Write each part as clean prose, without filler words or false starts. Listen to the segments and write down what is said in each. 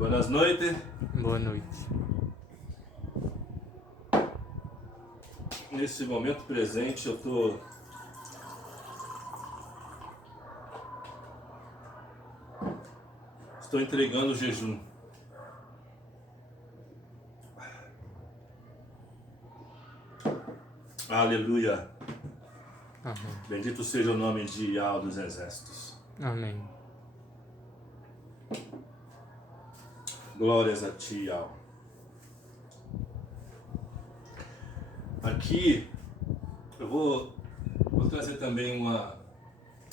Buenas noites. Boa noite. Nesse momento presente eu estou entregando o jejum. Aleluia. Amém. Bendito seja o nome de Yahweh dos Exércitos. Amém. Glórias a ti, Yahweh. Aqui eu vou trazer também uma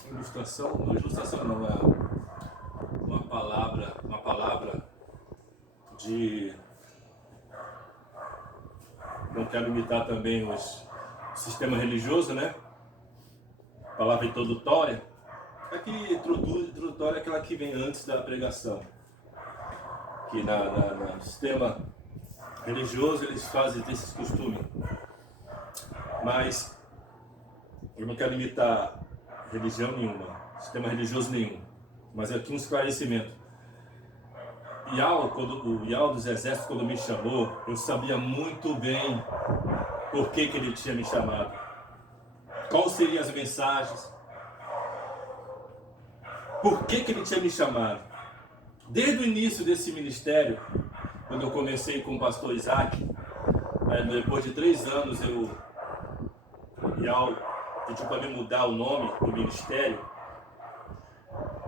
ilustração, uma palavra de... Não quero imitar também o sistema religioso, né? Palavra introdutória. Aqui, introdutória é aquela que vem antes da pregação. Que no sistema religioso eles fazem esses costumes. Mas eu não quero imitar religião nenhuma, sistema religioso nenhum. Mas aqui um esclarecimento. O Yahweh dos Exércitos, quando me chamou, eu sabia muito bem por que ele tinha me chamado. Quais seriam as mensagens? Por que ele tinha me chamado? Desde o início desse ministério, quando eu comecei com o pastor Isaac, depois de 3 anos, Yahweh pediu para me mudar o nome do ministério,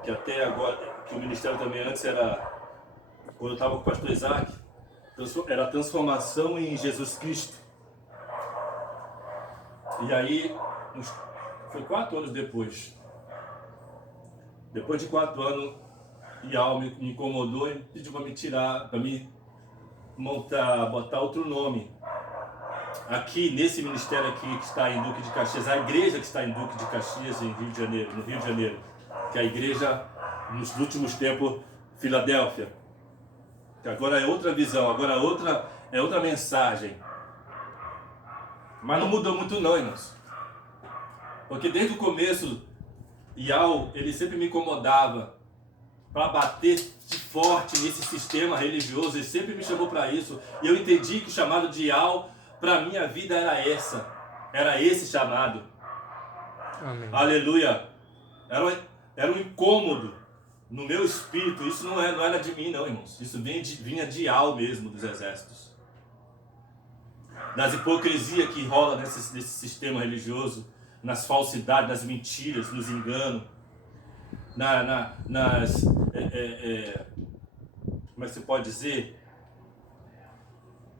que até agora, que o ministério também antes era, quando eu estava com o pastor Isaac, era transformação em Jesus Cristo. E aí, foi 4 anos depois. Depois de 4 anos, Yahweh me incomodou e pediu para me tirar, para me botar outro nome. Aqui, nesse ministério aqui que está em Duque de Caxias, a igreja que está em Duque de Caxias, no Rio de Janeiro, que é a igreja, nos últimos tempos, Filadélfia. Que agora é outra visão, agora é outra mensagem. Mas não mudou muito não, irmãos. Porque desde o começo, Yahweh, ele sempre me incomodava para bater de forte nesse sistema religioso. Ele sempre me chamou para isso. E eu entendi que o chamado de Yahweh para minha vida era esse chamado. Amém. Aleluia. Era um incômodo no meu espírito. Isso não era de mim não, irmãos. Isso vinha de Yahweh mesmo, dos exércitos. Das hipocrisias que rola nesse sistema religioso, nas falsidades, nas mentiras, nos enganos, como é que se pode dizer?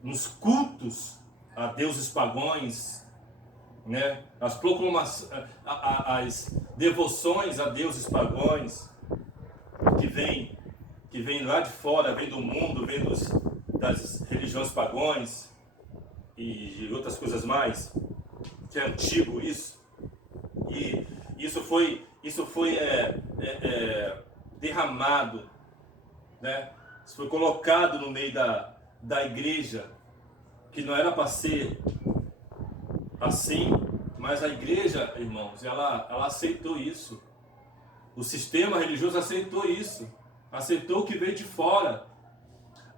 Nos cultos a deuses pagãos, né? As proclamações, as devoções a deuses pagãos que vem lá de fora, vem do mundo, vem das religiões pagãs e outras coisas mais, que é antigo isso. E isso foi derramado, né? Isso foi colocado no meio da igreja, que não era para ser assim, mas a igreja, irmãos, ela aceitou isso. O sistema religioso aceitou isso, aceitou o que veio de fora.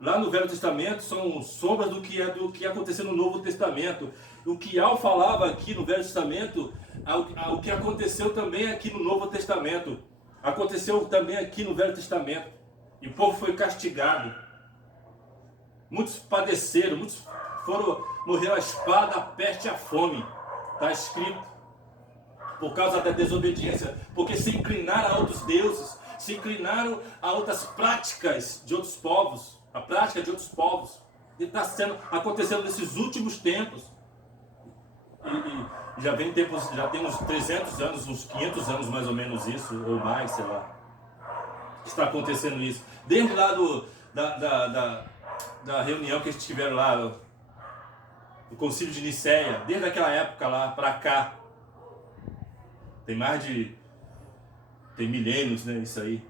Lá no Velho Testamento são sombras do que aconteceu no Novo Testamento. O que Al falava aqui no Velho Testamento, o que aconteceu também aqui no Novo Testamento, aconteceu também aqui no Velho Testamento. E o povo foi castigado. Muitos padeceram, muitos morreram a espada, a peste e a fome. Está escrito. Por causa da desobediência, porque se inclinaram a outros deuses, se inclinaram a outras práticas de outros povos, a prática de outros povos. E está acontecendo nesses últimos tempos. E já tem uns 300 anos, uns 500 anos mais ou menos isso, ou mais, sei lá. Está acontecendo isso. Desde lá da reunião que eles tiveram lá, do Concílio de Nicéia, desde aquela época lá para cá. Tem milênios, né, isso aí.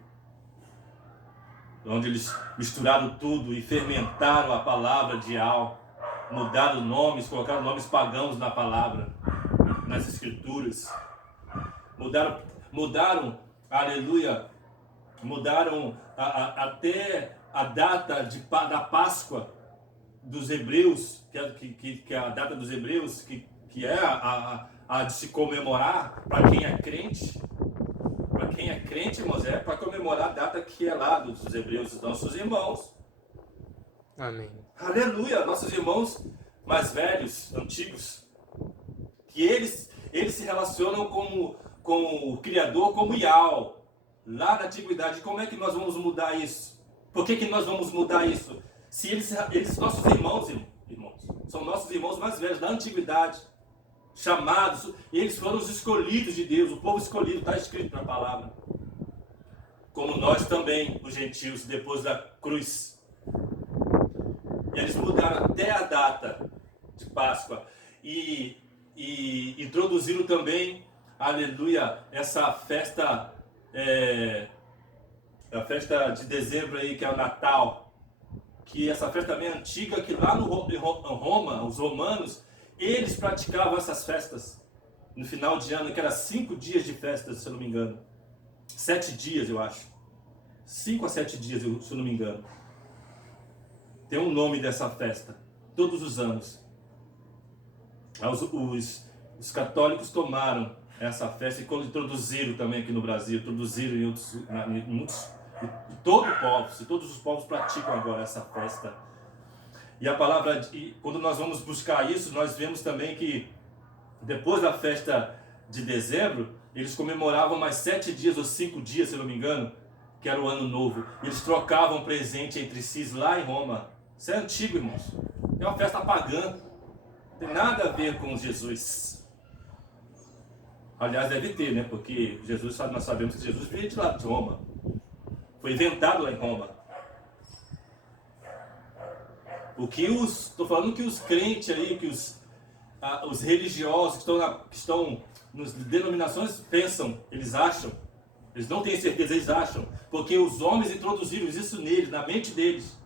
Onde eles misturaram tudo e fermentaram a palavra de Yahweh, mudaram nomes, colocaram nomes pagãos na palavra, nas escrituras. Mudaram, aleluia, mudaram até a data da Páscoa dos hebreus, que é a data dos hebreus, que é a de se comemorar para quem é crente. Para quem é crente, irmãos, é para comemorar a data que é lá dos hebreus, dos nossos irmãos. Amém. Aleluia! Nossos irmãos mais velhos, antigos, que eles se relacionam com o Criador como Yahweh, lá na antiguidade. Como é que nós vamos mudar isso? Por que nós vamos mudar isso? Se eles nossos irmãos, são nossos irmãos mais velhos da antiguidade, chamados, eles foram os escolhidos de Deus, o povo escolhido, está escrito na palavra. Como nós também, os gentios, depois da cruz. Eles mudaram até a data de Páscoa e introduziram também, aleluia, essa festa, a festa de dezembro aí, que é o Natal, que essa festa também é antiga, que lá no Roma, os romanos, eles praticavam essas festas no final de ano, que era 5 dias de festa, se eu não me engano. 7 dias, eu acho. 5 a 7 dias, se eu não me engano. Tem um nome dessa festa, todos os anos. Os católicos tomaram essa festa e introduziram também aqui no Brasil, introduziram em muitos, todos os povos praticam agora essa festa. E a palavra, quando nós vamos buscar isso, nós vemos também que depois da festa de dezembro, eles comemoravam mais 7 dias ou 5 dias, se eu não me engano, que era o ano novo. Eles trocavam presente entre si lá em Roma. Isso é antigo, irmãos. É uma festa pagã. Não tem nada a ver com Jesus. Aliás, deve ter, né? Porque nós sabemos que Jesus veio de lá de Roma. Foi inventado lá em Roma. Estou falando que os crentes aí, que os religiosos que estão nas denominações pensam, eles acham. Eles não têm certeza, eles acham. Porque os homens introduziram isso neles, na mente deles.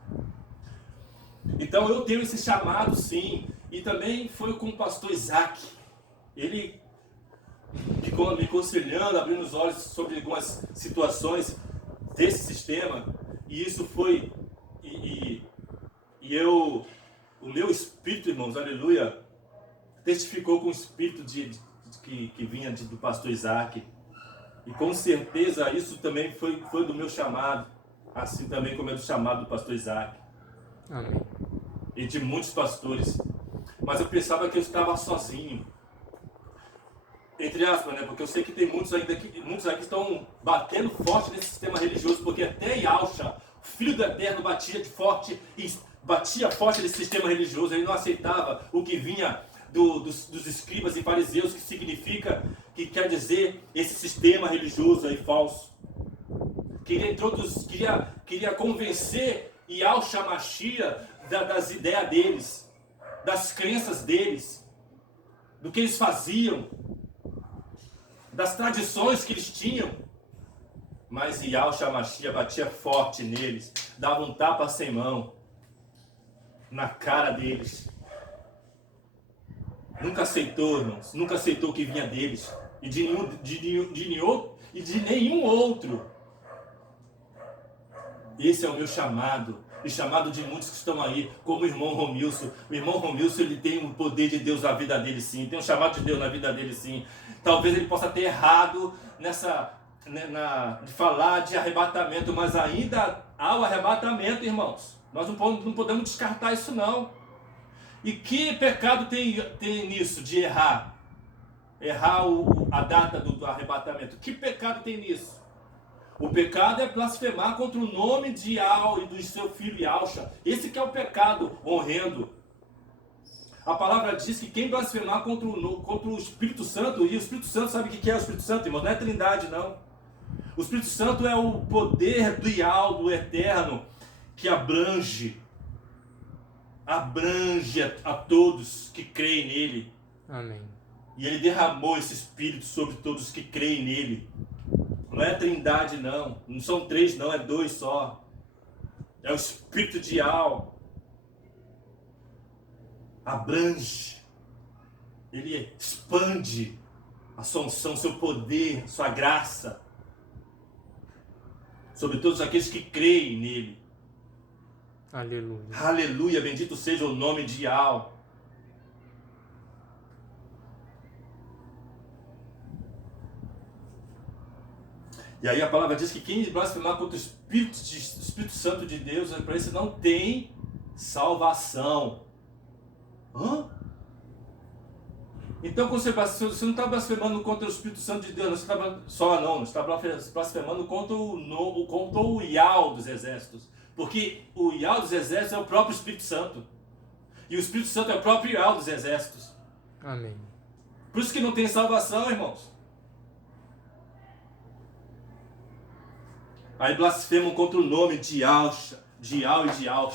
Então eu tenho esse chamado, sim. E também foi com o pastor Isaac. Ele ficou me aconselhando, abrindo os olhos sobre algumas situações desse sistema. E isso foi... o meu espírito, irmãos, aleluia, testificou com o espírito que vinha do pastor Isaac. E com certeza isso também foi do meu chamado. Assim também como é do chamado do pastor Isaac. Amém. E de muitos pastores. Mas eu pensava que eu estava sozinho. Entre aspas, né? Porque eu sei que tem muitos aí que estão batendo forte nesse sistema religioso, porque até Yahshua, o Filho do Eterno, batia forte nesse sistema religioso. Ele não aceitava o que vinha dos escribas e fariseus, que quer dizer esse sistema religioso aí falso. Queria convencer Yahshua Mashiach das ideias deles, das crenças deles, do que eles faziam, das tradições que eles tinham. Mas Yahshua Mashiach batia forte neles, dava um tapa sem mão na cara deles. Nunca aceitou, irmãos, nunca aceitou o que vinha deles e de nenhum outro. Esse é o meu chamado. E chamado de muitos que estão aí, como o irmão Romilson. O irmão Romilson, ele tem o poder de Deus na vida dele, sim. Tem um chamado de Deus na vida dele, sim. Talvez ele possa ter errado de falar de arrebatamento, mas ainda há o arrebatamento, irmãos. Nós não podemos descartar isso, não. E que pecado tem nisso, de errar? Errar a data do arrebatamento. Que pecado tem nisso? O pecado é blasfemar contra o nome de Yahweh e do seu filho Yahshua. Esse que é o pecado horrendo. A palavra diz que quem blasfemar contra o Espírito Santo, e o Espírito Santo, sabe o que é o Espírito Santo, irmão? Não é trindade, não. O Espírito Santo é o poder do Yahweh, do Eterno, que abrange a todos que creem nele. Amém. E ele derramou esse Espírito sobre todos que creem nele. Não é trindade, não. Não são 3, não. É 2 só. É o Espírito de Yahweh. Abrange. Ele expande a sua unção, seu poder, sua graça sobre todos aqueles que creem nele. Aleluia. Aleluia, bendito seja o nome de Yahweh. E aí a palavra diz que quem blasfemar contra o Espírito Santo de Deus, para esse não tem salvação. Hã? Então, quando você não está blasfemando contra o Espírito Santo de Deus, não está blasfemando contra o Yahweh dos exércitos. Porque o Yahweh dos exércitos é o próprio Espírito Santo. E o Espírito Santo é o próprio Yahweh dos exércitos. Amém. Por isso que não tem salvação, irmãos. Aí blasfemam contra o nome de Yahweh e de Yahweh.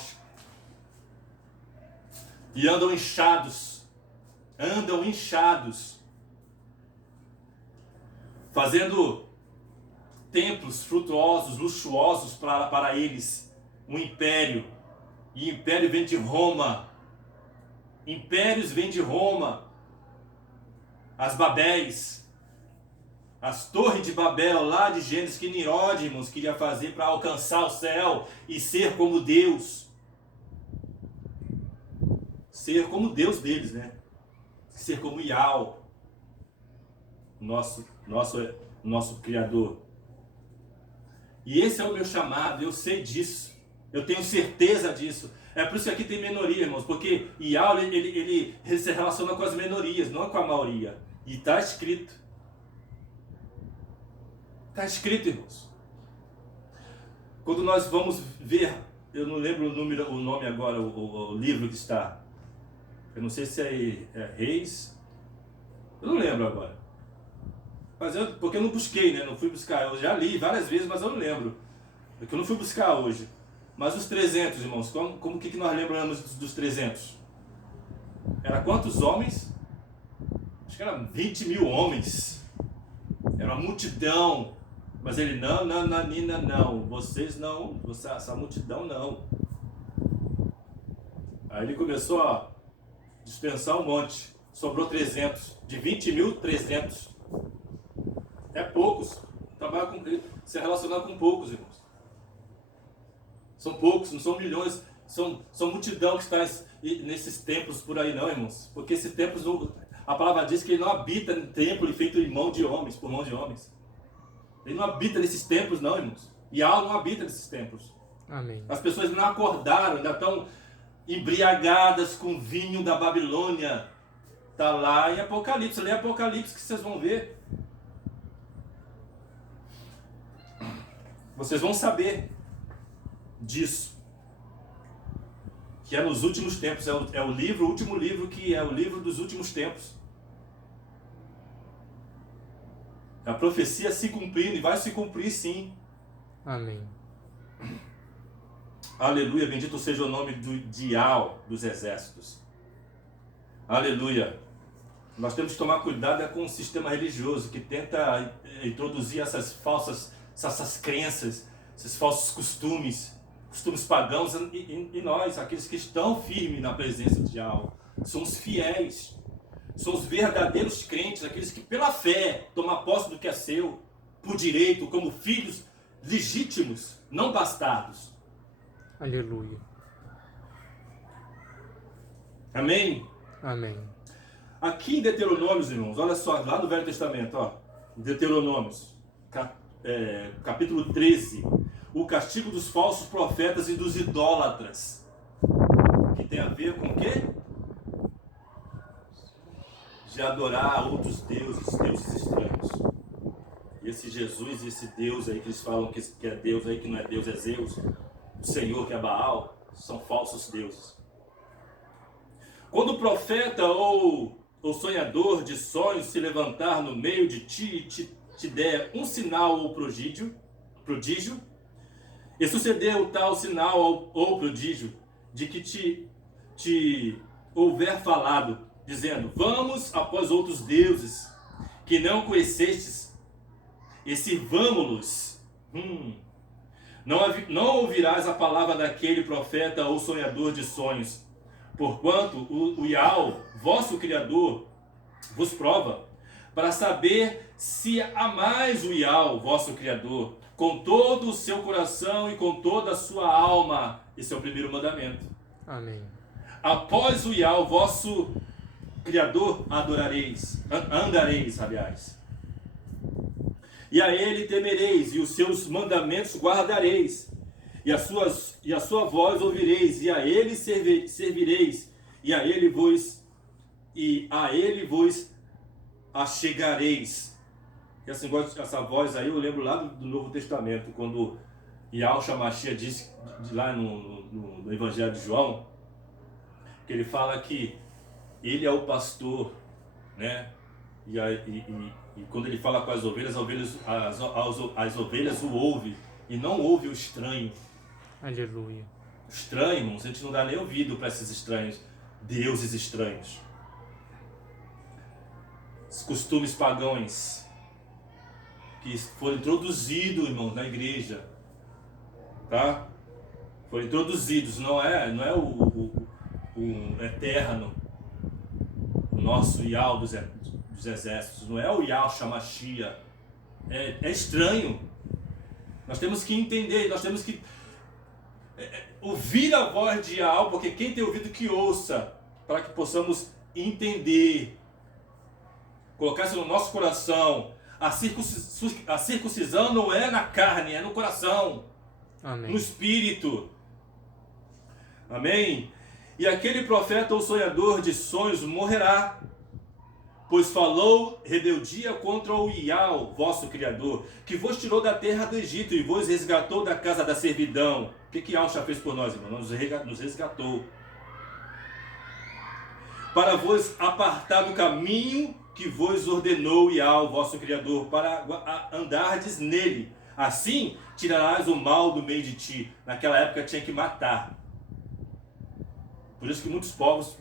E andam inchados, fazendo templos frutuosos, luxuosos para eles, um império. E império vem de Roma. Impérios vêm de Roma. As Babéis, as torres de Babel, lá de Gênesis, que Nimrod, irmãos, queria fazer para alcançar o céu e ser como Deus. Ser como Deus deles, né? Ser como Yahweh, nosso Criador. E esse é o meu chamado, eu sei disso. Eu tenho certeza disso. É por isso que aqui tem minoria, irmãos, porque Yahweh, ele se relaciona com as minorias, não com a maioria. E está escrito. Está escrito, irmãos. Quando nós vamos ver, eu não lembro o nome agora, o livro que está. Eu não sei se é Reis. Eu não lembro agora. Mas porque eu não busquei, né? Não fui buscar. Eu já li várias vezes, mas eu não lembro. Porque eu não fui buscar hoje. Mas os 300, irmãos, como que nós lembramos dos 300? Era quantos homens? Acho que era 20 mil homens. Era uma multidão. Mas ele, não. Vocês não. Essa multidão não. Aí ele começou a dispensar um monte. Sobrou 300. De 20 mil, 300. É poucos. Se relacionar com poucos, irmãos. São poucos, não são milhões. São multidão que está nesses templos por aí, não, irmãos. Porque esses templos, a palavra diz que ele não habita em templo feito por mão de homens. Ele não habita nesses templos, não, irmãos. E algo não habita nesses templos. Amém. As pessoas não acordaram, ainda estão embriagadas com vinho da Babilônia. Está lá em Apocalipse. Lê Apocalipse que vocês vão ver. Vocês vão saber disso. Que é nos últimos tempos. É o último livro que é o livro dos últimos tempos. A profecia se cumprindo e vai se cumprir sim. Amém. Aleluia, bendito seja o nome de Yahweh dos exércitos. Aleluia. Nós temos que tomar cuidado com o sistema religioso que tenta introduzir essas crenças, esses falsos costumes pagãos em nós, aqueles que estão firmes na presença de Yahweh. Somos fiéis. São os verdadeiros crentes, aqueles que pela fé tomam posse do que é seu, por direito, como filhos legítimos, não bastardos. Aleluia. Amém? Amém. Aqui em Deuteronômios, irmãos, olha só, lá no Velho Testamento, ó, Deuteronômios, capítulo 13, o castigo dos falsos profetas e dos idólatras, que tem a ver com o quê? De adorar outros deuses estranhos. E esse Jesus e esse Deus aí que eles falam que é Deus aí, que não é Deus, é Zeus, o Senhor que é Baal, são falsos deuses. Quando o profeta ou sonhador de sonhos se levantar no meio de ti e te der um sinal ou prodígio, e suceder o tal sinal ou prodígio de que te houver falado, dizendo, vamos após outros deuses que não conhecestes e sirvamo-los. Não ouvirás a palavra daquele profeta ou sonhador de sonhos, porquanto o Yahweh, vosso Criador, vos prova, para saber se amais o Yahweh, vosso Criador, com todo o seu coração e com toda a sua alma. Esse é o primeiro mandamento. Amém. Após o Yahweh, vosso Criador, adorareis, andareis, aliás. E a ele temereis, e os seus mandamentos guardareis, e a sua voz ouvireis, e a ele servireis, e a ele vos achegareis. E assim, essa voz aí eu lembro lá do Novo Testamento, quando Yahshua Mashiach disse lá no Evangelho de João, que ele fala que ele é o pastor, né? E quando ele fala com as ovelhas, as ovelhas o ouvem e não ouve o estranho. Aleluia. Estranho, irmãos, a gente não dá nem ouvido para esses estranhos, deuses estranhos. Os costumes pagãos que foram introduzidos, irmãos, na igreja, tá? Foram introduzidos, não é o eterno, o nosso Yahweh dos exércitos, não é o Yahshua Mashiach. É estranho. Nós temos que entender, nós temos que ouvir a voz de Yahweh, porque quem tem ouvido que ouça, para que possamos entender, colocar isso no nosso coração. A circuncisão não é na carne, é no coração. Amém. No espírito. Amém? E aquele profeta ou sonhador de sonhos morrerá, pois falou rebeldia contra o Yahweh, vosso Criador, que vos tirou da terra do Egito e vos resgatou da casa da servidão. O que Yahweh fez por nós, irmão? Nos resgatou. Para vos apartar do caminho que vos ordenou Yahweh, vosso Criador, para andardes nele. Assim tirarás o mal do meio de ti. Naquela época tinha que matar. Por isso que muitos povos,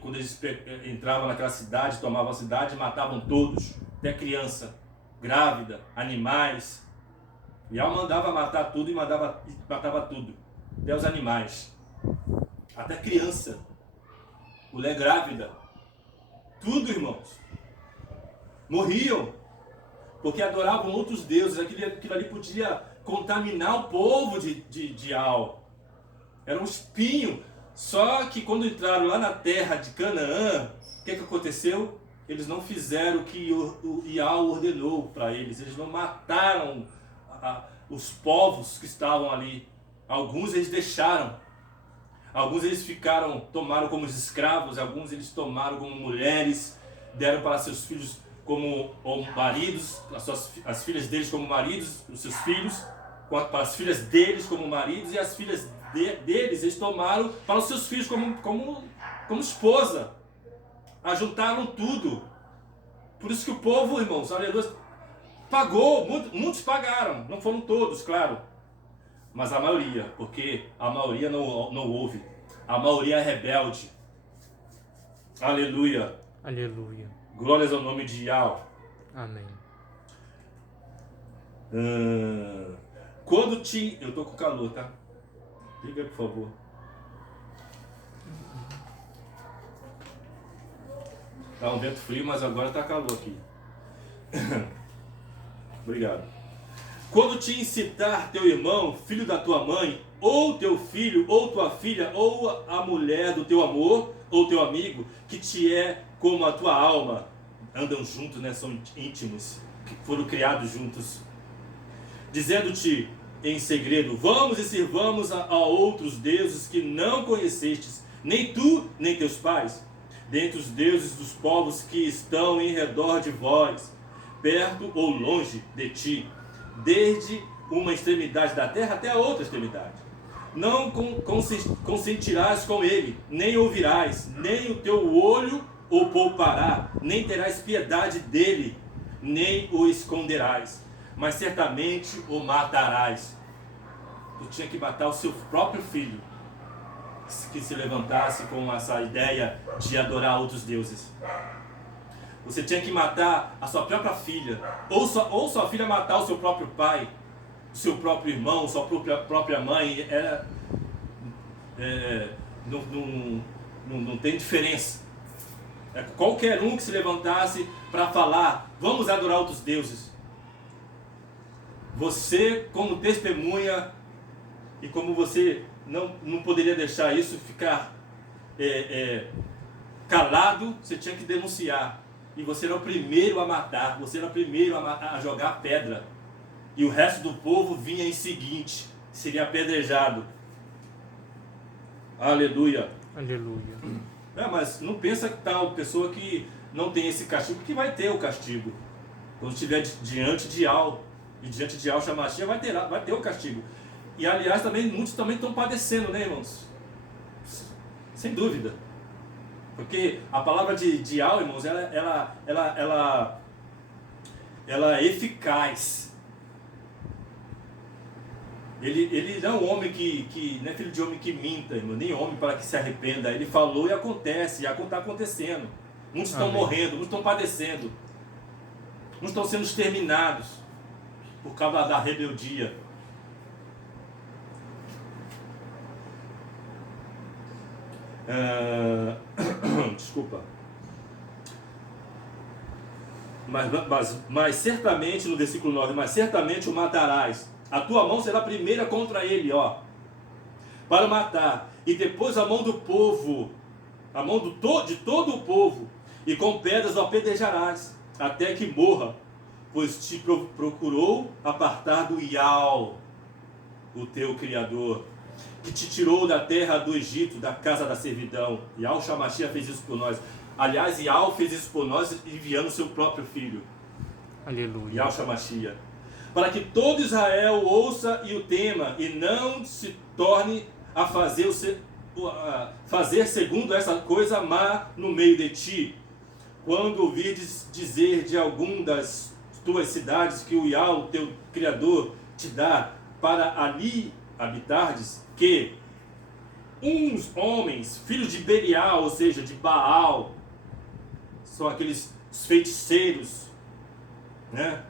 quando eles entravam naquela cidade, tomavam a cidade, matavam todos, até criança, grávida, animais. Yahweh mandava matar tudo e matava tudo, até os animais, até criança, mulher grávida, tudo, irmãos. Morriam, porque adoravam outros deuses. Aquilo ali podia contaminar o povo de Yahweh. Era um espinho. Só que quando entraram lá na terra de Canaã, o que aconteceu? Eles não fizeram o que o Yahweh ordenou para eles. Eles não mataram os povos que estavam ali. Alguns eles deixaram. Alguns eles tomaram como escravos. Alguns eles tomaram como mulheres. Deram para seus filhos como maridos. As filhas deles como maridos. Os seus filhos. Para as filhas deles como maridos. E as filhas deles eles tomaram para os seus filhos como esposa. Ajuntaram tudo. Por isso que o povo, irmãos, aleluia, pagou. Muitos pagaram. Não foram todos, claro. Mas a maioria, porque a maioria não ouve. A maioria é rebelde. Aleluia. Aleluia. Glórias ao nome de Yahweh. Amém. Quando eu tô com calor, tá? Liga aí, por favor. Tá um vento frio, mas agora tá calor aqui. Obrigado. Quando te incitar teu irmão, filho da tua mãe, ou teu filho, ou tua filha, ou a mulher do teu amor, ou teu amigo, que te é como a tua alma, andam juntos, né? São íntimos, que foram criados juntos, dizendo-te em segredo, vamos e sirvamos a outros deuses que não conhecestes, nem tu, nem teus pais, dentre os deuses dos povos que estão em redor de vós, perto ou longe de ti, desde uma extremidade da terra até a outra extremidade. Não consentirás com ele, nem ouvirás, nem o teu olho o poupará, nem terás piedade dele, nem o esconderás, mas certamente o matarás. Tu tinha que matar o seu próprio filho, que se levantasse com essa ideia de adorar outros deuses. Você tinha que matar a sua própria filha, ou sua filha matar o seu próprio pai, o seu próprio irmão, sua própria mãe. Não tem diferença. Qualquer um que se levantasse para falar, vamos adorar outros deuses. você como testemunha, e como você não poderia deixar isso ficar calado, você tinha que denunciar. E você era o primeiro a matar, você era o primeiro a jogar pedra. E o resto do povo vinha em seguinte, seria apedrejado. Aleluia. Aleluia. Mas não pensa que tal pessoa que não tem esse castigo, que vai ter o castigo. Quando estiver diante de Al, e diante de Al Shamashia, vai ter o castigo. E aliás, também, muitos também estão padecendo, né, irmãos? Sem dúvida. Porque a palavra de Al, irmãos, ela é eficaz. Ele não é um homem que não é filho de homem que minta, irmão, nem homem para que se arrependa. Ele falou e acontece, e está acontecendo. Muitos estão morrendo, muitos estão padecendo. Muitos estão sendo exterminados por causa da rebeldia. Desculpa. Mas certamente, no versículo 9, mas certamente o matarás. A tua mão será a primeira contra ele, para matar. E depois a mão do povo, a mão de todo o povo. E com pedras o apedrejarás, até que morra. Pois te procurou apartar do Ial, o teu Criador, que te tirou da terra do Egito, da casa da servidão. Ial Shamashia fez isso por nós. Aliás, Ial fez isso por nós, enviando seu próprio filho. Aleluia. Ial Shamashia. Para que todo Israel ouça e o tema, e não se torne a fazer segundo essa coisa má no meio de ti. Quando ouvirdes dizer de algum das tuas cidades que o Ial, teu Criador, te dá para ali habitardes, que uns homens, filhos de Belial, ou seja, de Baal, são aqueles feiticeiros, né?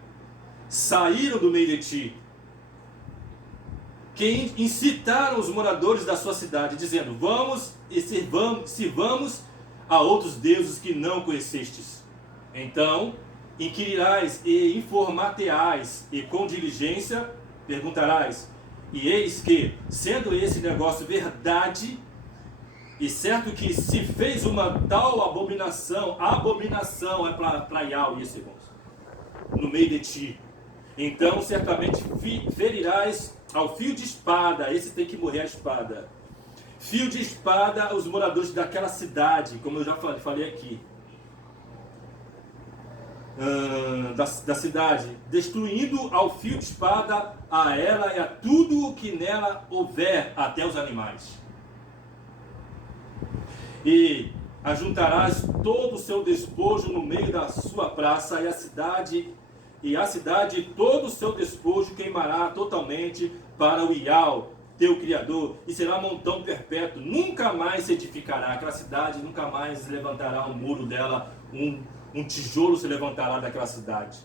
Saíram do meio de ti, que incitaram os moradores da sua cidade, dizendo: vamos e sirvamos a outros deuses que não conhecestes. Então inquirirás e informar-te-ás, e com diligência perguntarás. E eis que, sendo esse negócio verdade, e certo que se fez uma tal abominação é para Ial isso, irmãos, no meio de ti, então certamente ferirás ao fio de espada, esse tem que morrer a espada, fio de espada os moradores daquela cidade, como eu já falei aqui, da cidade, destruindo ao fio de espada a ela e a tudo o que nela houver, até os animais. E ajuntarás todo o seu despojo no meio da sua praça, e a cidade todo o seu despojo queimará totalmente para o Ial, teu Criador, e será montão perpétuo, nunca mais se edificará aquela cidade, nunca mais levantará um muro dela, um tijolo se levantará daquela cidade.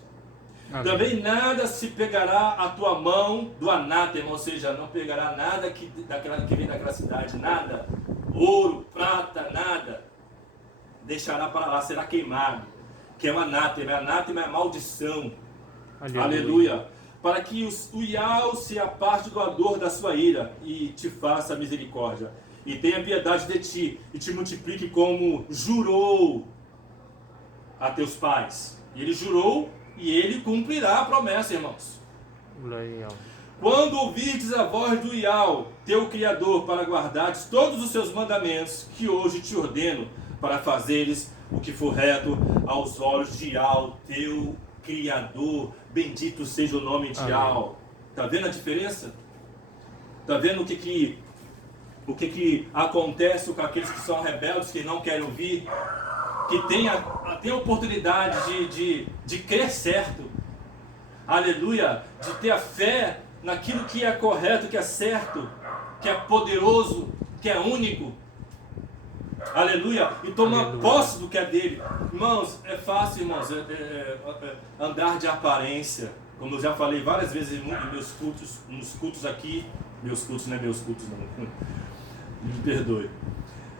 Amém. Também nada se pegará a tua mão do anátema, ou seja, não pegará nada que vem daquela cidade, nada, ouro, prata, nada, deixará para lá, será queimado, que é o anátema é a maldição. Aleluia. Aleluia. Para que o Ial se aparte do ardor da sua ira e te faça misericórdia, e tenha piedade de ti, e te multiplique como jurou a teus pais. Ele jurou e ele cumprirá a promessa, irmãos. Quando ouvirdes a voz do Ial, teu Criador, para guardares todos os seus mandamentos, que hoje te ordeno, para fazeres o que for reto aos olhos de Ial, teu Criador. Bendito seja o nome de Ial. Está vendo a diferença? Está vendo o que acontece com aqueles que são rebeldes, que não querem ouvir? Que tem a oportunidade de crer certo, aleluia, de ter a fé naquilo que é correto, que é certo, que é poderoso, que é único, aleluia, e tomar posse do que é dele. Irmãos, é fácil, irmãos, andar de aparência, como eu já falei várias vezes nos cultos aqui, meus cultos não, me perdoe.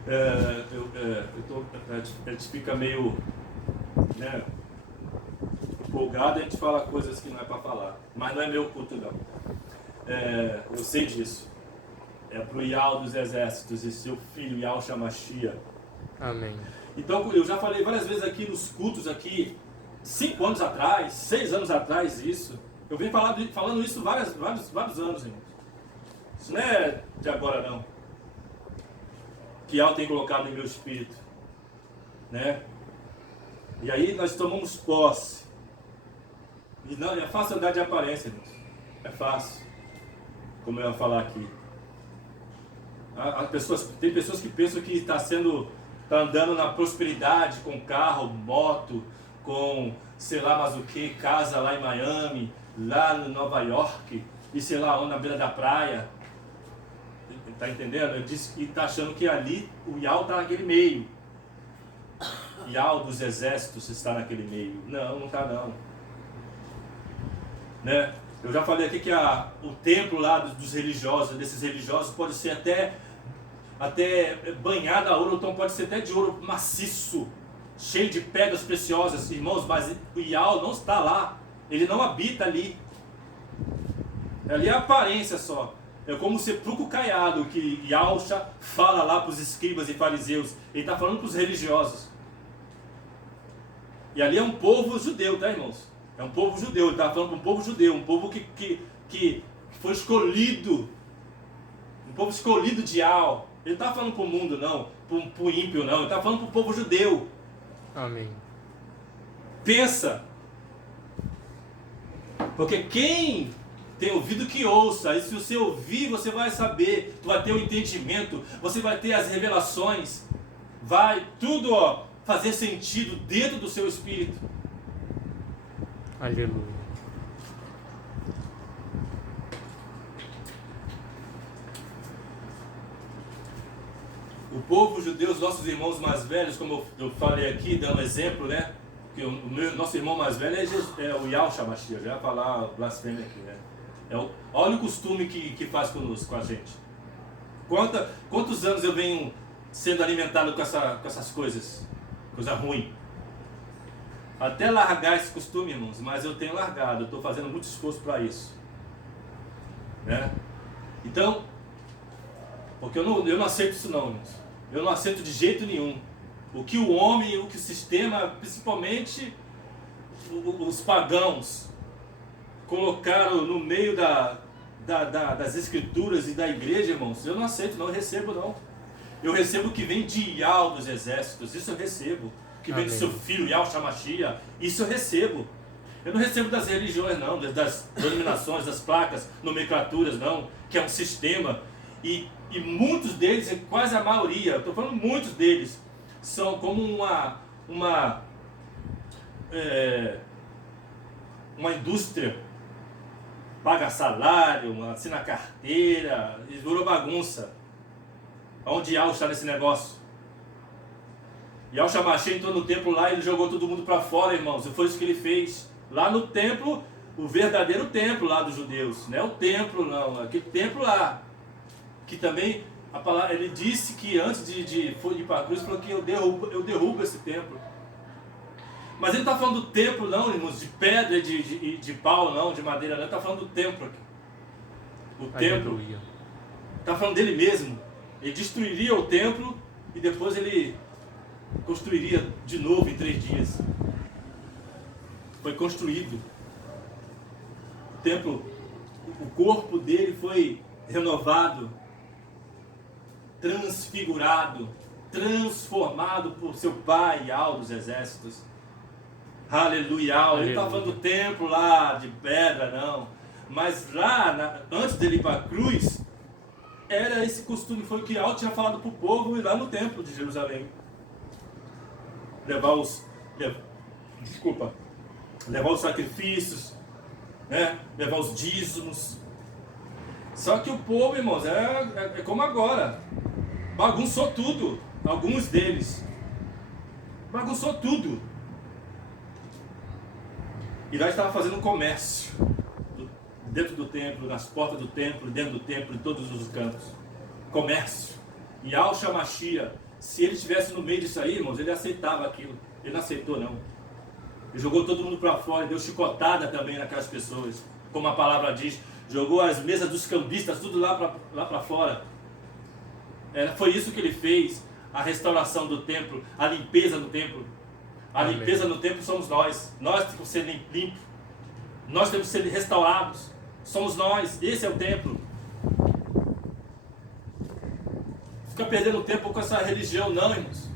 A gente fica meio, né, Empolgado a gente fala coisas que não é para falar. Mas não é meu culto, não. Eu sei disso. É pro Yahweh dos exércitos e seu filho Yahshua Mashiach. Amém. Então eu já falei várias vezes aqui nos cultos aqui, 5 anos atrás, 6 anos atrás isso. Eu venho falando isso vários anos, irmãos. Isso não é de agora não. Que Yahweh tem colocado em meu espírito. Né? E aí nós tomamos posse. E não, é fácil andar de aparência, irmãos. É fácil. Como eu ia falar aqui. Tem pessoas que pensam que está andando na prosperidade, com carro, moto, com sei lá mais o que, casa lá em Miami, lá em Nova York, e sei lá onde, na beira da praia. Está entendendo? E está achando que ali o Yahweh está naquele meio. Yahweh dos exércitos está naquele meio. Não está não. Né? Eu já falei aqui que o templo lá dos religiosos, desses religiosos, pode ser até banhado a ouro, então pode ser até de ouro maciço, cheio de pedras preciosas, irmãos, mas o Yahweh não está lá, ele não habita ali. Ali é a aparência só. É como o sepulcro caiado que Yahshua fala lá para os escribas e fariseus. Ele está falando para os religiosos. E ali é um povo judeu, tá, irmãos? É um povo judeu, ele está falando para um povo judeu, um povo que foi escolhido, um povo escolhido de Yahweh. Ele não está falando para o mundo, não, para o ímpio, não, ele está falando para o povo judeu. Amém. Pensa, porque quem tem ouvido que ouça, e se você ouvir, você vai saber, tu vai ter o entendimento, você vai ter as revelações, vai tudo fazer sentido dentro do seu espírito. Aleluia. O povo judeu, os nossos irmãos mais velhos, como eu falei aqui, dando exemplo, né? Que nosso irmão mais velho é o Yahshua Mashiach, já ia falar blasfêmia aqui, né? Olha o costume que faz conosco, com a gente. Quantos anos eu venho sendo alimentado com essas coisas? Coisa ruim. Até largar esse costume, irmãos, mas eu tenho largado, eu estou fazendo muito esforço para isso. Né? Então, porque eu não aceito isso não, irmãos. Eu não aceito de jeito nenhum. O que o homem, o que o sistema, principalmente os pagãos, colocaram no meio das escrituras e da igreja, irmãos, eu não aceito, não, eu recebo não. Eu recebo o que vem de Yahweh dos exércitos, isso eu recebo. O que vem do seu filho, Yahshua Mashiach, isso eu recebo. Eu não recebo das religiões não, das denominações, das placas, nomenclaturas não, que é um sistema. E muitos deles, quase a maioria, estou falando muitos deles, são como uma indústria, paga salário, assina carteira, e virou bagunça. Onde Yahweh está nesse negócio? Yahshua Mashiach entrou no templo lá e ele jogou todo mundo para fora, irmãos, e foi isso que ele fez. Lá no templo, o verdadeiro templo lá dos judeus, não é o templo não, aquele templo lá, que também, a palavra, ele disse que antes de ir para a cruz, falou que eu derrubo esse templo. Mas ele não está falando do templo não, irmãos, de pedra e de pau não, de madeira não, ele está falando do templo aqui. O templo, está falando dele mesmo. Ele destruiria o templo e depois ele construiria de novo em 3 dias. Foi construído. O templo, o corpo dele foi renovado, transfigurado, transformado por seu pai, Yahweh dos exércitos. Aleluia. Ele não está falando do templo lá de pedra, não. Mas lá, antes dele ir para a cruz, era esse costume, foi o que Yahweh tinha falado para o povo ir lá no templo de Jerusalém. Levar os sacrifícios, né? Levar os dízimos. Só que o povo, irmãos, é como agora. Bagunçou tudo. Alguns deles. Bagunçou tudo. E nós estávamos fazendo um comércio. Dentro do templo, nas portas do templo, dentro do templo, em todos os cantos. Comércio. E Yahshua Mashiach, se ele estivesse no meio disso aí, irmãos, ele aceitava aquilo. Ele não aceitou, não. Ele jogou todo mundo para fora, deu chicotada também naquelas pessoas, como a palavra diz. Jogou as mesas dos cambistas, tudo lá para fora. Foi isso que ele fez, a restauração do templo, a limpeza do templo. A Amém. limpeza no templo somos nós. Nós temos que ser limpos. Nós temos que ser restaurados. Somos nós. Esse é o templo. Fica perdendo tempo com essa religião, não, irmãos.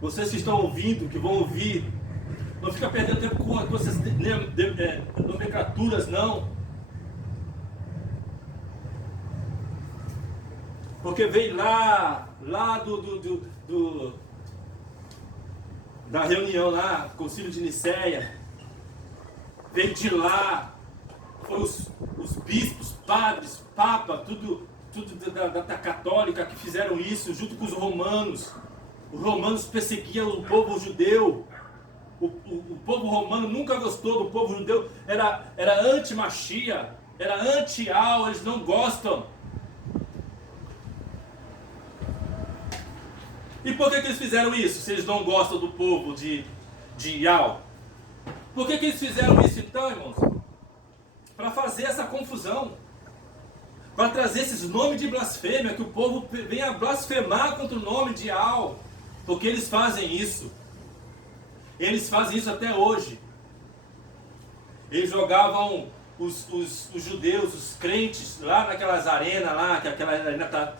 Vocês que estão ouvindo, que vão ouvir, não fica perdendo tempo com essas nomenclaturas, não. Porque veio lá da reunião lá, concílio de Nicéia, veio de lá, foram os bispos, padres, papa, tudo da católica que fizeram isso, junto com os romanos. Os romanos perseguiam o povo judeu. O povo romano nunca gostou do povo judeu, era anti-Machia, era anti-Al, eles não gostam. E por que eles fizeram isso, se eles não gostam do povo de Al? Por que eles fizeram isso então, irmãos? Para fazer essa confusão, para trazer esses nomes de blasfêmia, que o povo venha blasfemar contra o nome de Al, porque eles fazem isso. Eles fazem isso até hoje. Eles jogavam os judeus, os crentes, lá naquelas arenas lá, que aquela arena tá,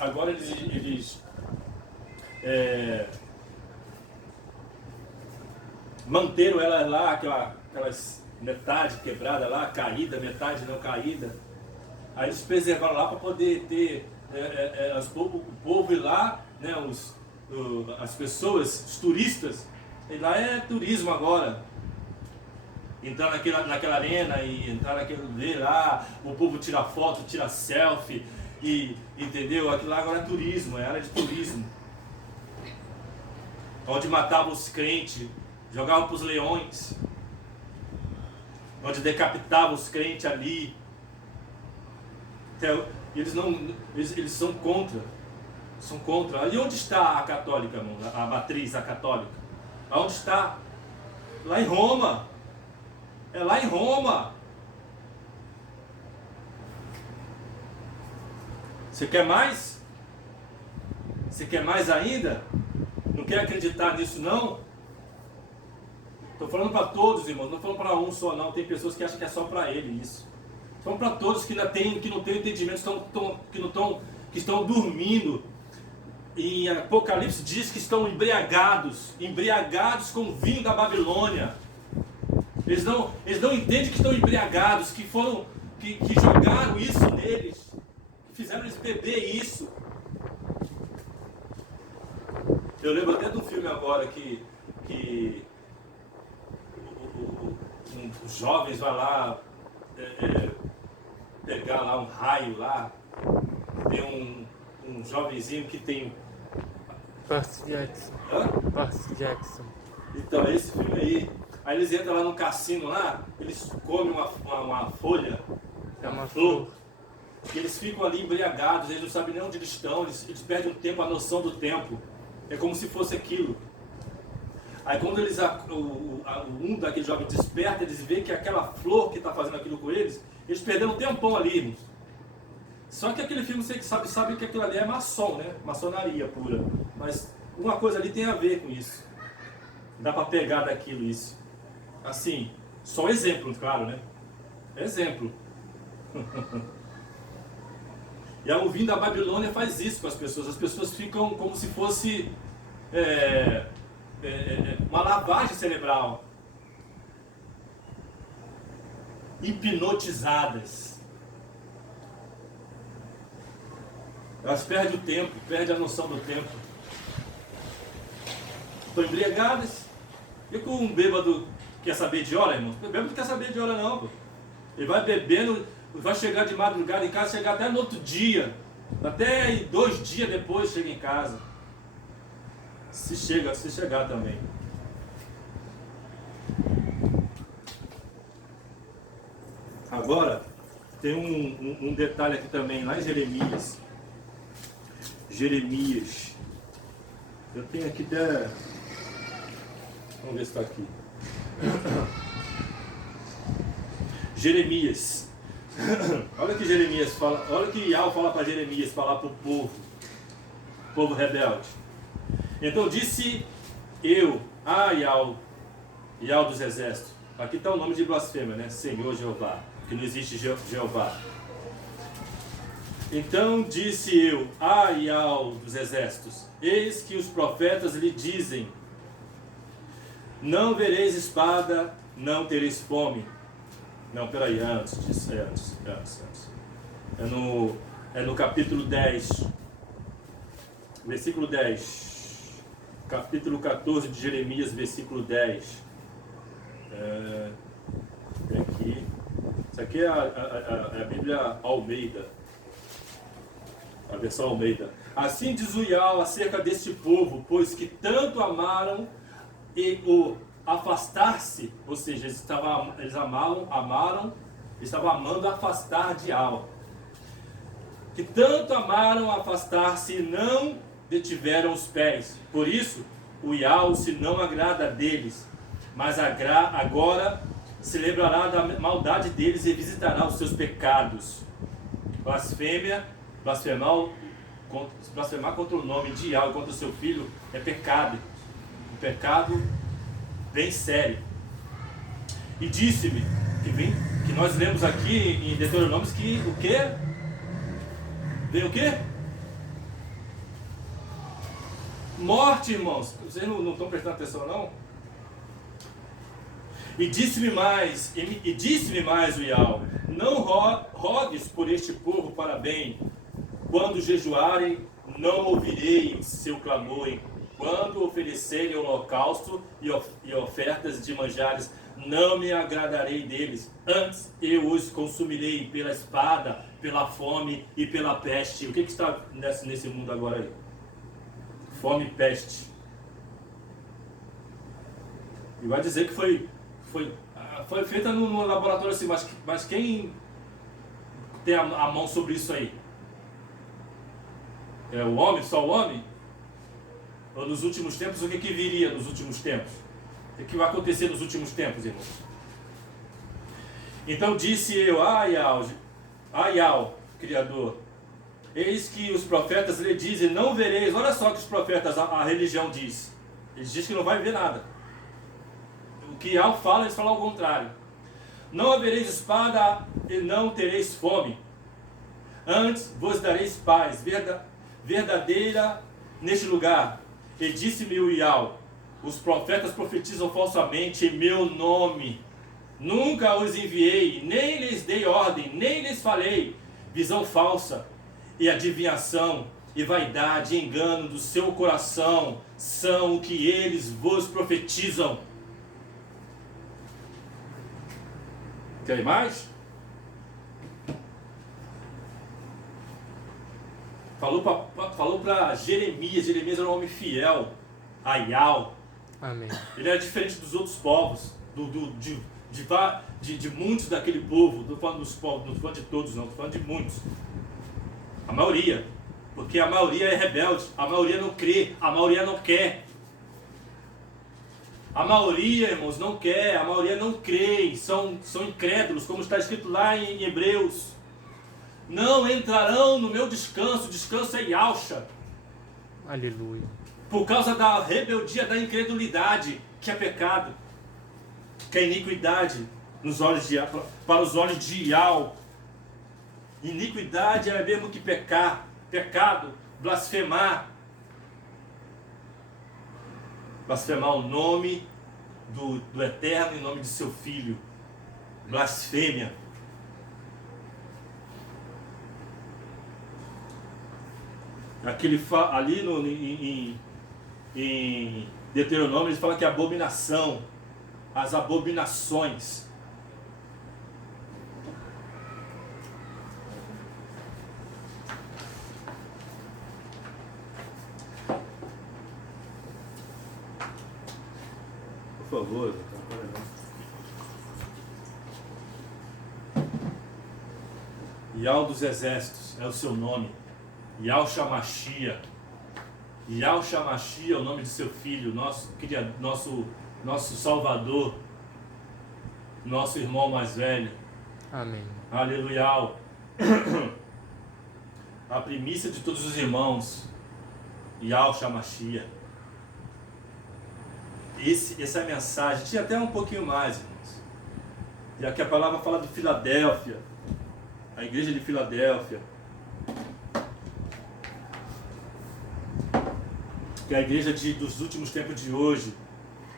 agora eles manteram ela lá, aquelas metade quebrada lá, caída, metade não caída. Aí eles preservaram lá para poder ter o povo ir lá, né, as pessoas, os turistas, e lá é turismo agora. Entrar naquela arena e entrar naquele lá, o povo tira foto, tira selfie, e entendeu? Aquilo lá agora é turismo, é área de turismo. Onde matavam os crentes, jogavam para os leões, onde decapitavam os crentes ali. Então, eles são contra. São contra. E onde está a católica, irmão? A matriz, a católica? Aonde está? Lá em Roma. É lá em Roma. Você quer mais? Você quer mais ainda? Não quer acreditar nisso, não? Estou falando para todos, irmãos. Não estou falando para um só, não. Tem pessoas que acham que é só para ele isso. Estou falando para todos que não têm entendimento, que estão dormindo. Em Apocalipse diz que estão embriagados com o vinho da Babilônia. Eles não entendem que estão embriagados, que jogaram isso neles, que fizeram eles beber isso. Eu lembro até de um filme agora que os jovens vão lá pegar lá um raio lá. Tem um jovenzinho que tem... Percy Jackson. Hã? Percy Jackson. Então, é esse filme aí. Aí eles entram lá no cassino lá, eles comem uma folha, uma flor, e eles ficam ali embriagados, eles não sabem nem onde eles estão, eles perdem o tempo, a noção do tempo. É como se fosse aquilo. Aí quando um daqueles jovens desperta, eles veem que aquela flor que está fazendo aquilo com eles perderam um tempão ali, irmãos. Só que aquele filme, você que sabe que aquilo ali é maçom, né? Maçonaria pura. Mas uma coisa ali tem a ver com isso. Dá para pegar daquilo isso. Assim, só exemplo, claro, né? Exemplo. E o vinho da Babilônia faz isso com as pessoas. As pessoas ficam como se fosse uma lavagem cerebral. Hipnotizadas. Elas perdem o tempo, perdem a noção do tempo. Estão embriagadas. E com um bêbado quer saber de hora, irmão? O bêbado não quer saber de hora não, pô. Ele vai bebendo, vai chegar de madrugada em casa, chegar até no outro dia. Até 2 dias depois chega em casa. Se chegar também. Agora, tem um detalhe aqui também, lá em Jeremias. Eu tenho aqui até Vamos ver se está aqui. Jeremias. Olha que Jeremias fala, olha que Iau fala para Jeremias falar para o povo rebelde. Então disse eu, Iau dos exércitos. Aqui está o nome de blasfêmia, né? Senhor Jeová, que não existe Jeová. Então disse eu, Iau dos exércitos, eis que os profetas lhe dizem: não vereis espada, não tereis fome. Não, peraí, antes. É no capítulo 10, versículo 10. Capítulo 14 de Jeremias, versículo 10. Aqui. Isso aqui é a Bíblia Almeida. A versão Almeida. Assim diz o Iau acerca deste povo, pois que tanto amaram e o afastar-se, ou eles estavam amando afastar de Iau. Que tanto amaram afastar-se e não detiveram os pés. Por isso, o Iau se não agrada deles, mas agora se lembrará da maldade deles e visitará os seus pecados. Blasfemar contra o nome de Iau e contra o seu filho é pecado. Um pecado bem sério. E disse-me que nós lemos aqui em Deuteronômio que o quê? Veio o quê? Morte, irmãos. Vocês não estão prestando atenção, não? E disse-me mais o Iau: não rogues por este povo para bem. Quando jejuarem, não ouvirei seu clamor. Quando oferecerem holocausto e ofertas de manjares, não me agradarei deles. Antes eu os consumirei pela espada, pela fome e pela peste. O que está nesse mundo agora aí? Fome e peste. E vai dizer que foi feita no laboratório assim, mas quem tem a mão sobre isso aí? É o homem, só o homem? Ou nos últimos tempos, o que viria nos últimos tempos? O que vai acontecer nos últimos tempos, irmãos? Então disse eu, Iau, Criador, eis que os profetas lhe dizem: não vereis. Olha só que os profetas, a religião diz. Eles dizem que não vai ver nada. O que Iau fala, eles falam ao contrário. Não havereis espada e não tereis fome. Antes vos dareis paz verdadeira neste lugar. E disse-me o Iau: os profetas profetizam falsamente em meu nome. Nunca os enviei, nem lhes dei ordem, nem lhes falei. Visão falsa e adivinhação e vaidade e engano do seu coração são o que eles vos profetizam. Quer mais? Falou para Jeremias. Jeremias era um homem fiel a Iau. Amém. Ele era diferente dos outros povos, de muitos daquele povo. Não estou falando dos povos, não estou falando de todos, não, estou falando de muitos. A maioria. Porque a maioria é rebelde, a maioria não crê, a maioria não quer. A maioria, irmãos, não quer, a maioria não crê, são incrédulos, como está escrito lá em Hebreus. Não entrarão no meu descanso, descanso é Yahshua. Aleluia. Por causa da rebeldia, da incredulidade, que é pecado, que é iniquidade para os olhos de Iau. Iniquidade é mesmo que pecar, pecado, blasfemar. Blasfemar o nome do Eterno em nome de seu Filho. Blasfêmia. Ali em Deuteronômio ele fala que é abominação, as abominações. Por favor. Iau dos exércitos é o seu nome. Yahshua Mashiach. Yahshua Mashiach é o nome de seu filho, nosso nosso Salvador, nosso irmão mais velho. Amém. Aleluia. A primícia de todos os irmãos, Yahshua Mashiach. Essa é a mensagem. Tinha até um pouquinho mais, irmãos. E aqui a palavra fala de Filadélfia, a igreja de Filadélfia, que é a igreja dos últimos tempos de hoje.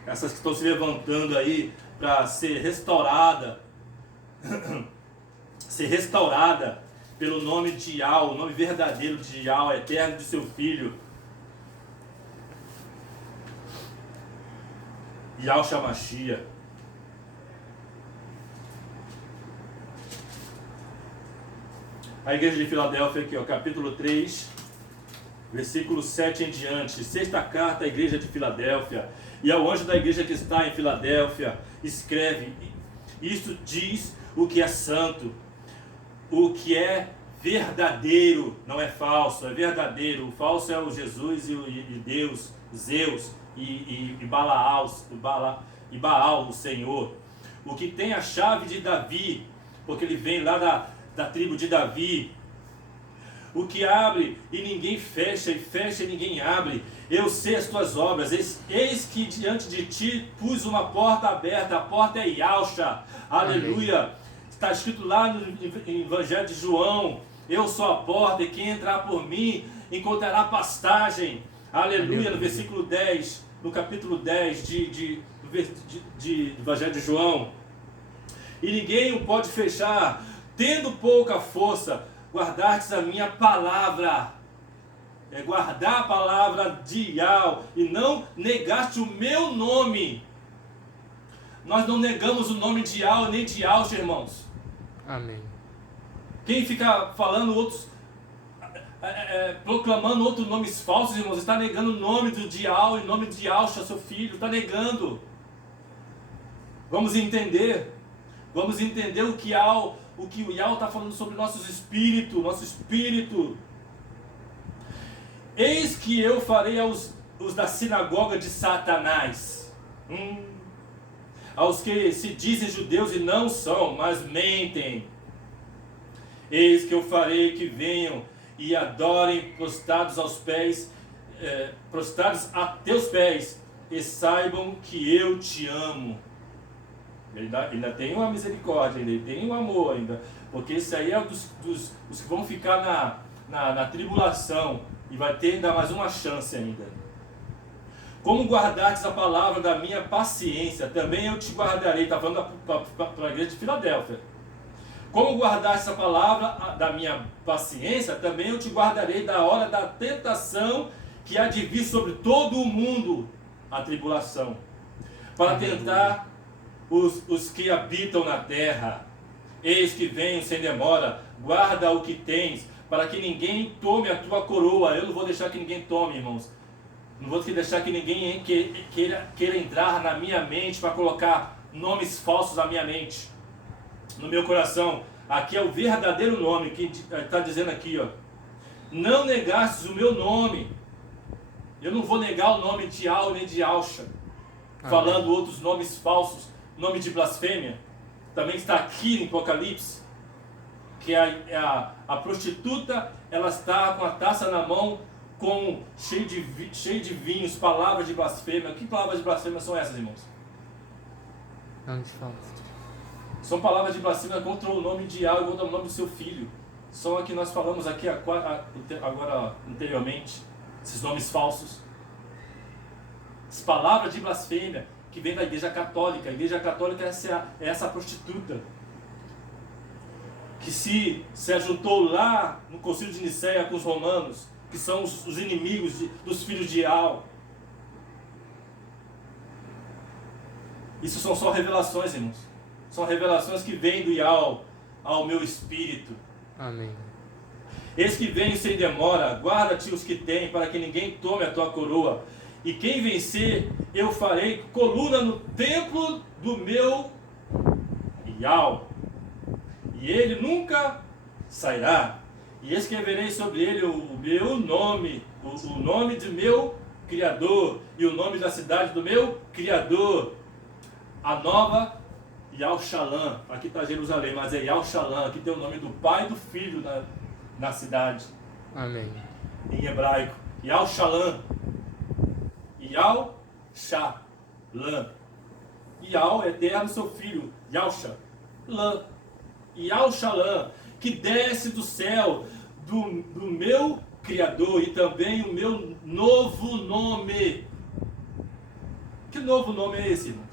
Essas que estão se levantando aí para ser restaurada, ser restaurada pelo nome de Yahweh, o nome verdadeiro de Yahweh, eterno de seu Filho, Yahshua Mashiach. A igreja de Filadélfia aqui, ó, capítulo 3, versículo 7 em diante. Sexta carta à igreja de Filadélfia. E ao anjo da igreja que está em Filadélfia, escreve: isto diz o que é santo, o que é verdadeiro, não é falso, é verdadeiro. O falso é o Jesus e Deus, Zeus e Baal, o Senhor. O que tem a chave de Davi, porque ele vem lá da tribo de Davi. O que abre e ninguém fecha, e fecha e ninguém abre. Eu sei as tuas obras, eis que diante de ti pus uma porta aberta, a porta é Yahshua, aleluia. Amém. Está escrito lá no Evangelho de João: eu sou a porta, e quem entrar por mim encontrará pastagem, aleluia. No versículo 10, no capítulo 10 de Evangelho de João: e ninguém o pode fechar, tendo pouca força, guardastes a minha palavra. É guardar a palavra de Yahweh e não negaste o meu nome. Nós não negamos o nome de Yahweh nem de Yahshua, irmãos. Amém. Quem fica falando outros, proclamando outros nomes falsos, irmãos, está negando o nome de Yahweh, o nome de Yahshua, seu filho, está negando. Vamos entender o que o Yahweh está falando sobre nosso espírito. Eis que eu farei aos da sinagoga de Satanás, aos que se dizem judeus e não são, mas mentem. Eis que eu farei que venham e adorem prostrados a teus pés, e saibam que eu te amo. Ele ainda tem uma misericórdia, ele tem um amor ainda, porque esse aí é dos que vão ficar na tribulação, e vai ter ainda mais uma chance ainda. Como guardaste a palavra da minha paciência, também eu te guardarei. Está falando para a igreja de Filadélfia. Como guardaste a palavra da minha paciência, também eu te guardarei da hora da tentação que há de vir sobre todo o mundo, a tribulação, para tentar os que habitam na terra. Eis que venho sem demora, guarda o que tens, para que ninguém tome a tua coroa. Eu não vou deixar que ninguém tome, irmãos. Não vou deixar que ninguém queira entrar na minha mente para colocar nomes falsos na minha mente, no meu coração. Aqui é o verdadeiro nome que está dizendo aqui, ó. Não negastes o meu nome. Eu não vou negar o nome de Yahweh nem de Yahshua, falando outros nomes falsos, nome de blasfêmia. Também está aqui em Apocalipse, que a prostituta, ela está com a taça na mão, cheio de vinhos, palavras de blasfêmia. Que palavras de blasfêmia são essas, irmãos? Nomes falsos. São palavras de blasfêmia contra o nome de Yahweh, contra o nome do seu filho. São a que nós falamos aqui agora anteriormente. Esses nomes falsos. As palavras de blasfêmia que vem da igreja católica. A igreja católica é essa prostituta que se ajuntou lá no concílio de Nicéia com os romanos, que são os inimigos dos filhos de Yahweh. Isso são só revelações, irmãos. São revelações que vêm do Yahweh ao meu espírito. Amém. Eis que venho sem demora, guarda-te os que têm, para que ninguém tome a tua coroa. E quem vencer, eu farei coluna no templo do meu Yahweh, e ele nunca sairá. E escreverei sobre ele o meu nome, o nome do meu Criador, e o nome da cidade do meu Criador, A nova Yahushalã, aqui está Jerusalém, mas é Yahushalã, aqui tem o nome do pai e do filho na cidade. Amém. Em hebraico, Yahushalã. Yahushalã. Yah, eterno, seu filho, Yahushalã. Yahushalã, que desce do céu, do meu Criador, e também o meu novo nome. Que novo nome é esse, irmãos?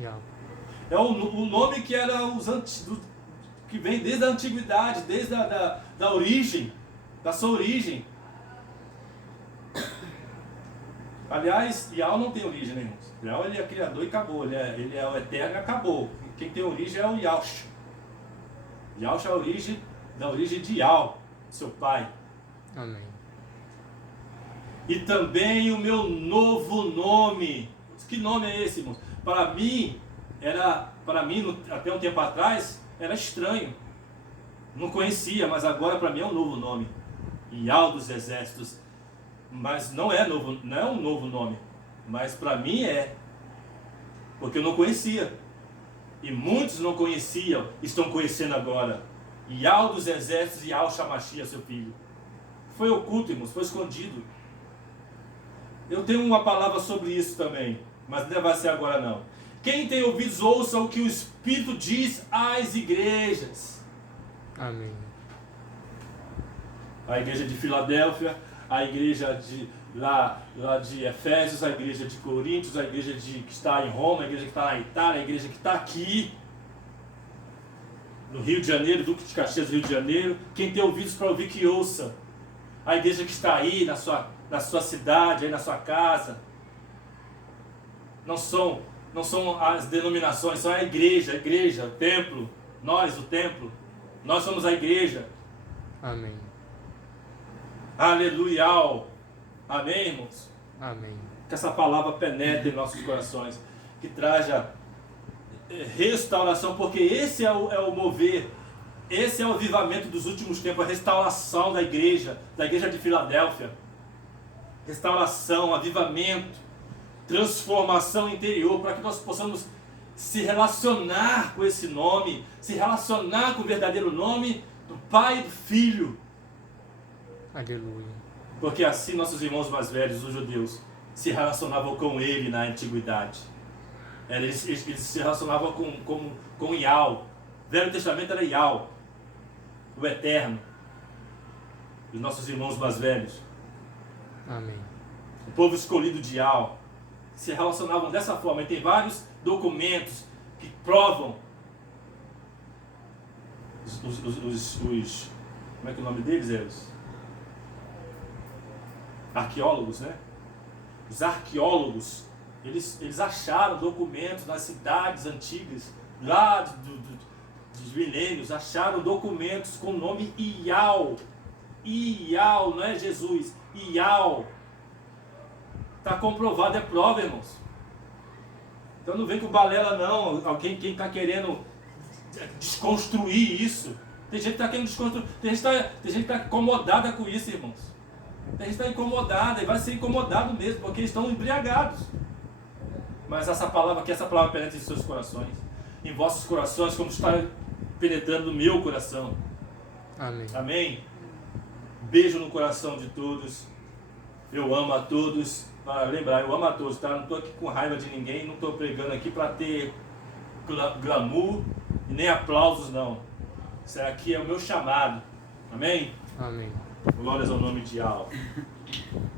Yah. É o nome que era que vem desde a antiguidade, desde da origem, da sua origem. Aliás, Yah não tem origem, né, irmãos? Yah, ele é criador e acabou, ele é o eterno e acabou. Quem tem origem é o Yahushua. Yahushua é a origem da origem de Yah, seu pai. Amém. E também o meu novo nome. Que nome é esse, irmãos? Para mim, até um tempo atrás, era estranho. Não conhecia, mas agora para mim é um novo nome. Yah dos exércitos. Mas não é um novo nome. Mas para mim é. Porque eu não conhecia. E muitos não conheciam, estão conhecendo agora. Yah dos exércitos e Yahushua Mashiach, seu filho. Foi oculto, irmãos, foi escondido. Eu tenho uma palavra sobre isso também, mas não vai ser agora não. Quem tem ouvidos, ouça o que o Espírito diz às igrejas. Amém. A igreja de Filadélfia, a igreja lá de Efésios, a igreja de Coríntios, a igreja que está em Roma, a igreja que está na Itália, a igreja que está aqui no Rio de Janeiro, Duque de Caxias, Rio de Janeiro. Quem tem ouvidos para ouvir, que ouça. A igreja que está aí na sua cidade, aí na sua casa. Não são as denominações, são a igreja, o templo. Nós, o templo. Nós somos a igreja. Amém. Aleluia. Amém, irmãos? Amém. Que essa palavra penetre em nossos corações, que traja restauração, porque esse é o mover, esse é o avivamento dos últimos tempos, a restauração da igreja de Filadélfia. Restauração, avivamento, transformação interior, para que nós possamos se relacionar com esse nome, se relacionar com o verdadeiro nome do Pai e do Filho. Aleluia. Porque assim nossos irmãos mais velhos, os judeus, se relacionavam com ele na antiguidade. Eles se relacionavam com Yah. O Velho Testamento era Yah, o Eterno. Os nossos irmãos mais velhos, Amém. o povo escolhido de Yah, se relacionavam dessa forma. E tem vários documentos que provam como é que é o nome deles? Os arqueólogos, né? Os arqueólogos, eles acharam documentos nas cidades antigas, lá dos milênios, acharam documentos com o nome Yah. Yah, não é Jesus, Yah. Está comprovado, é prova, irmãos. Então não vem com balela não, quem está querendo desconstruir isso. Tem gente que está querendo desconstruir, tem gente que está incomodada com isso, irmãos. Tem gente que está incomodada e vai ser incomodado mesmo, porque eles estão embriagados. Mas essa palavra penetra em seus corações, em vossos corações, como está penetrando no meu coração. Amém. Amém? Beijo no coração de todos. Eu amo a todos. Para lembrar, eu amo a todos, tá? Não estou aqui com raiva de ninguém, não estou pregando aqui para ter glamour e nem aplausos, não. Isso aqui é o meu chamado. Amém? Amém. Glórias ao nome de Yah.